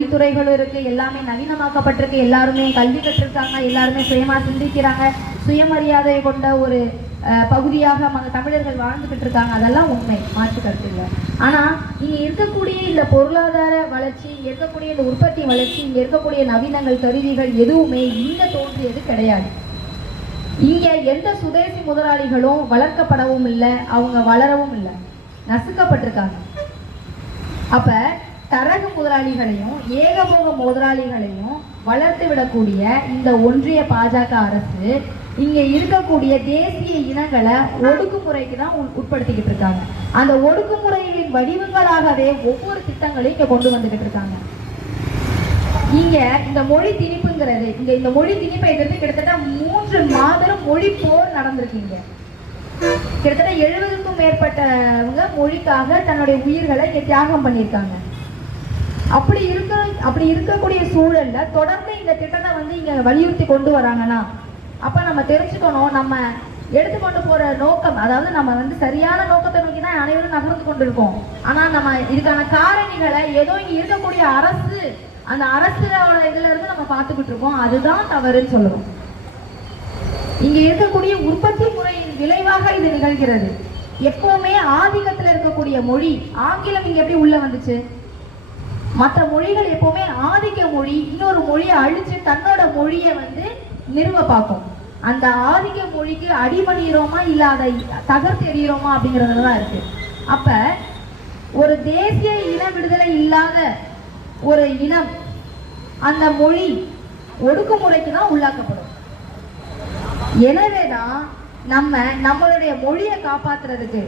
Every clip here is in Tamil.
துறைகளும் இருக்கு, எல்லாமே நவீனமாக்கப்பட்டிருக்கு, எல்லாருமே கல்வி கற்றிருக்காங்க, எல்லாருமே சுயமா சிந்திக்கிறாங்க, சுயமரியாதை கொண்ட ஒரு பகுதியாக தமிழர்கள் வாழ்ந்துகிட்டு இருக்காங்க. அதெல்லாம் உண்மை, மாற்று கருத்து இல்லை. ஆனா இங்க இருக்கக்கூடிய இந்த பொருளாதார வளர்ச்சி, இங்க இருக்கக்கூடிய இந்த உற்பத்தி வளர்ச்சி, இங்க இருக்கக்கூடிய நவீனங்கள், கருவிகள் எதுவுமே இங்க தோன்றியது கிடையாது. இங்க எந்த சுதேசி முதலாளிகளும் வளர்க்கப்படவும் இல்லை, அவங்க வளரவும் இல்லை, நசுக்கப்பட்டிருக்காங்க. அப்ப தரகு முதலாளிகளையும் ஏகபோக முதலாளிகளையும் வளர்த்து விடக்கூடிய இந்த ஒன்றிய பாஜக அரசு இங்க இருக்கக்கூடிய தேசிய இனங்களை ஒடுக்குமுறைக்கு தான் உட்படுத்திக்கிட்டு இருக்காங்க. அந்த ஒடுக்குமுறையின் வடிவங்களாகவே ஒவ்வொரு திட்டங்களையும் இங்க கொண்டு வந்துகிட்டு இருக்காங்க. இங்க இந்த மொழி திணிப்புங்கிறது, இந்த மொழி திணிப்பை எதிர்த்து கிட்டத்தட்ட 3 மாபெரும் மொழி போர் நடந்திருக்கீங்க. கிட்டத்தட்ட 70க்கும் மேற்பட்டவங்க மொழிக்காக தன்னுடைய உயிர்களை இங்க தியாகம் பண்ணியிருக்காங்க. அப்படி இருக்கக்கூடிய சூழல்ல தொடர்ந்து இந்த திட்டத்தை இங்க வலியுறுத்தி கொண்டு வராங்கன்னா, அப்ப நம்ம தெரிஞ்சுக்கணும், நம்ம எடுத்துக்கொண்டு போற நோக்கம், அதாவது நம்ம சரியான நோக்கத்தை நோக்கி தான் அனைவரும் நகர்ந்து கொண்டிருக்கோம். ஆனா நம்ம இதுக்கான காரணிகளை ஏதோ இங்க இருக்கக்கூடிய அரசு, அந்த அரசோட இதுல இருந்து நம்ம பார்த்துக்கிட்டு இருக்கோம். அதுதான் தவறுன்னு சொல்லுவோம். இங்க இருக்கக்கூடிய உற்பத்தி முறையின் விளைவாக இது நிகழ்கிறது. எப்பவுமே ஆதிக்கத்துல இருக்கக்கூடிய மொழி ஆங்கிலம் இங்க எப்படி உள்ள வந்துச்சு? மற்ற மொழிகள் எப்பவுமே ஆதிக்க மொழி இன்னொரு மொழியை அழிச்சு தன்னோட மொழியை நிறுவ பார்க்கும். அந்த ஆதிக்க மொழிக்கு அடிபணிகிறோமா இல்ல அதை தகர்த்து எறிகிறோமா அப்படிங்கிறதுதான் இருக்கு. அப்ப ஒரு தேசிய இன விடுதலை இல்லாத ஒரு இனம், அந்த மொழி ஒடுக்குமுறைக்கு தான் உள்ளாக்கப்படும். எனவேதான் நம்மளுடைய மொழியை காப்பாற்றுறதுக்கு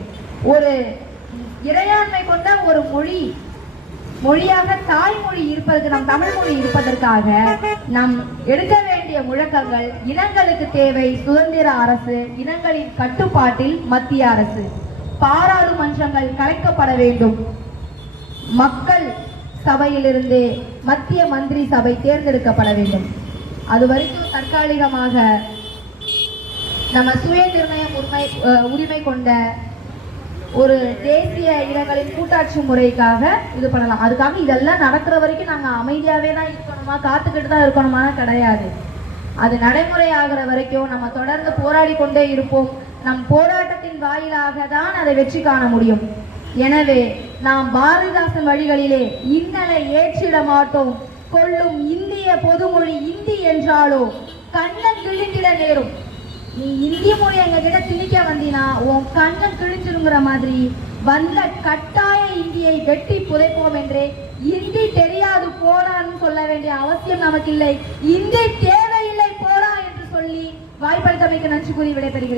ஒரு இறையாண்மை கொண்ட ஒரு மொழியாக தாய்மொழி இருப்பதற்கு, நம் தமிழ் மொழி இருப்பதற்காக நாம் எடுக்க வேண்டிய முழக்கங்கள்: இனங்களுக்கு தேவை சுதந்திர அரசு, இனங்களின் கட்டுப்பாட்டில் மத்திய அரசு, பாராளுமன்றங்கள் கலைக்கப்பட வேண்டும், மக்கள் சபையிலிருந்து மத்திய மந்திரி சபை தேர்ந்தெடுக்கப்பட வேண்டும். அது வரைக்கும் தற்காலிகமாக நம்ம சுய நிர்ணய உரிமை கொண்ட ஒரு தேசிய இனங்களின் கூட்டாட்சி முறைக்காக இது பண்ணலாம். அதுக்காக இதெல்லாம் நடக்கிற வரைக்கும் நாங்க அமைதியாவே தான் இருக்கணுமா, காத்துக்கிட்டு தான் இருக்கணுமான கிடையாது. அது நடைமுறை ஆகிற வரைக்கும் நம்ம தொடர்ந்து போராடி கொண்டே இருப்போம். நம் போராட்டத்தின் வாயிலாக தான் அதை வெற்றி காண முடியும். எனவே நாம் பாரதிதாசன் வழிகளிலே இன்னலை ஏற்றிட மாட்டோம், கொள்ளும் இந்திய பொதுமொழி இந்தி என்றாலோ கண்ணன் கிழிந்திட நேரும். நீ இந்திய மொழி எங்க கிட்ட திணிக்க வந்தீனா உன் கண்ணன் கிழிஞ்சிருங்கிற மாதிரி வந்த கட்டாய இந்தியை வெட்டி புதைப்போம் என்றே இந்தி தெரியாது போடான்னு சொல்ல வேண்டிய அவசியம் நமக்கு இல்லை. இந்தி தேவையில்லை போடா என்று சொல்லி வாய்ப்பளித்தமைக்கு நன்றி கூறி விடைபெறுகிறேன்.